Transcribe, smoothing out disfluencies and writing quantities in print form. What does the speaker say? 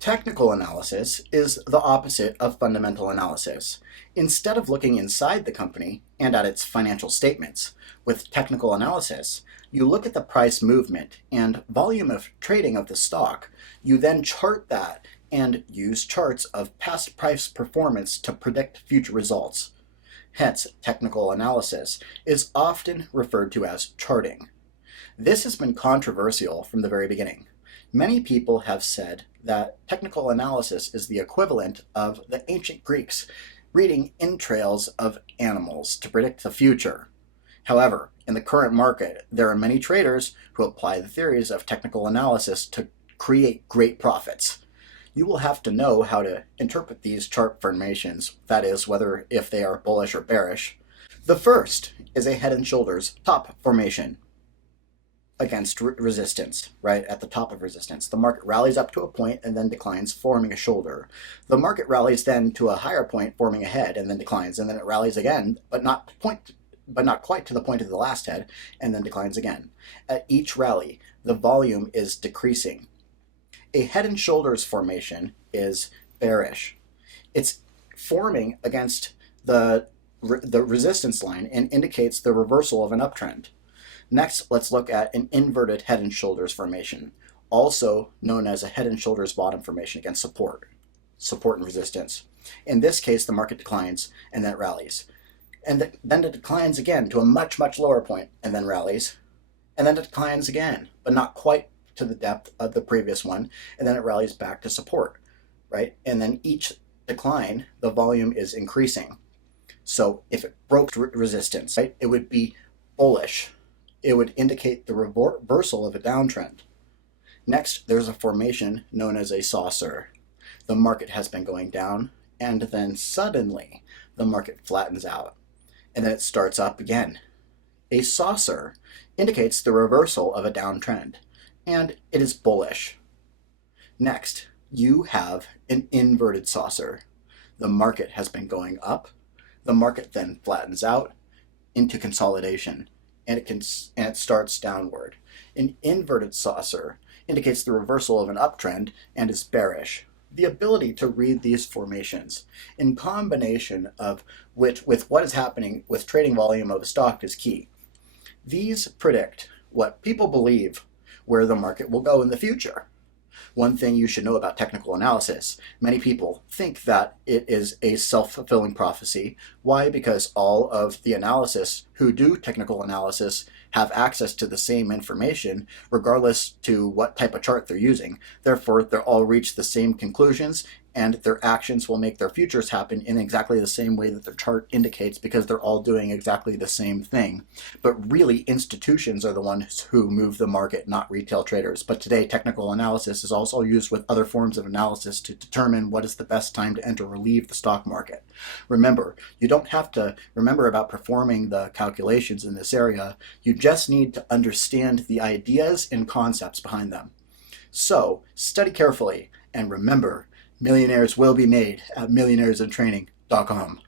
Technical analysis is the opposite of fundamental analysis. Instead of looking inside the company and at its financial statements, with technical analysis, you look at the price movement and volume of trading of the stock. You then chart that and use charts of past price performance to predict future results. Hence, technical analysis is often referred to as charting. This has been controversial from the very beginning. Many people have said that technical analysis is the equivalent of the ancient Greeks reading entrails of animals to predict the future. However, in the current market, there are many traders who apply the theories of technical analysis to create great profits. You will have to know how to interpret these chart formations, that is, whether if they are bullish or bearish. The first is a head and shoulders top formation against resistance, right at the top of resistance. The market rallies up to a point and then declines, forming a shoulder. The market rallies then to a higher point, forming a head, and then declines, and then it rallies again, but not quite to the point of the last head, and then declines again. At each rally, the volume is decreasing. A head and shoulders formation is bearish. It's forming against the resistance line and indicates the reversal of an uptrend. Next, let's look at an inverted head and shoulders formation, also known as a head and shoulders bottom formation against support and resistance. In this case, the market declines and then it rallies. And then it declines again to a much, much lower point and then rallies. And then it declines again, but not quite to the depth of the previous one. And then it rallies back to support, right? And then each decline, the volume is increasing. So if it broke resistance, right, it would be bullish. It would indicate the reversal of a downtrend. Next, there's a formation known as a saucer. The market has been going down, and then suddenly the market flattens out, and then it starts up again. A saucer indicates the reversal of a downtrend, and it is bullish. Next, you have an inverted saucer. The market has been going up. The market then flattens out into consolidation, and it starts downward. An inverted saucer indicates the reversal of an uptrend and is bearish. The ability to read these formations in combination with what is happening with trading volume of a stock is key. These predict what people believe where the market will go in the future. One thing you should know about technical analysis: many people think that it is a self-fulfilling prophecy. Why? Because all of the analysis who do technical analysis have access to the same information, regardless to what type of chart they're using. Therefore, they'll all reach the same conclusions, and their actions will make their futures happen in exactly the same way that their chart indicates, because they're all doing exactly the same thing. But really, institutions are the ones who move the market, not retail traders. But today, technical analysis is also used with other forms of analysis to determine what is the best time to enter or leave the stock market. Remember, you don't have to remember about performing the calculations in this area. You just need to understand the ideas and concepts behind them. So, study carefully, and remember, millionaires will be made at millionairesintraining.com.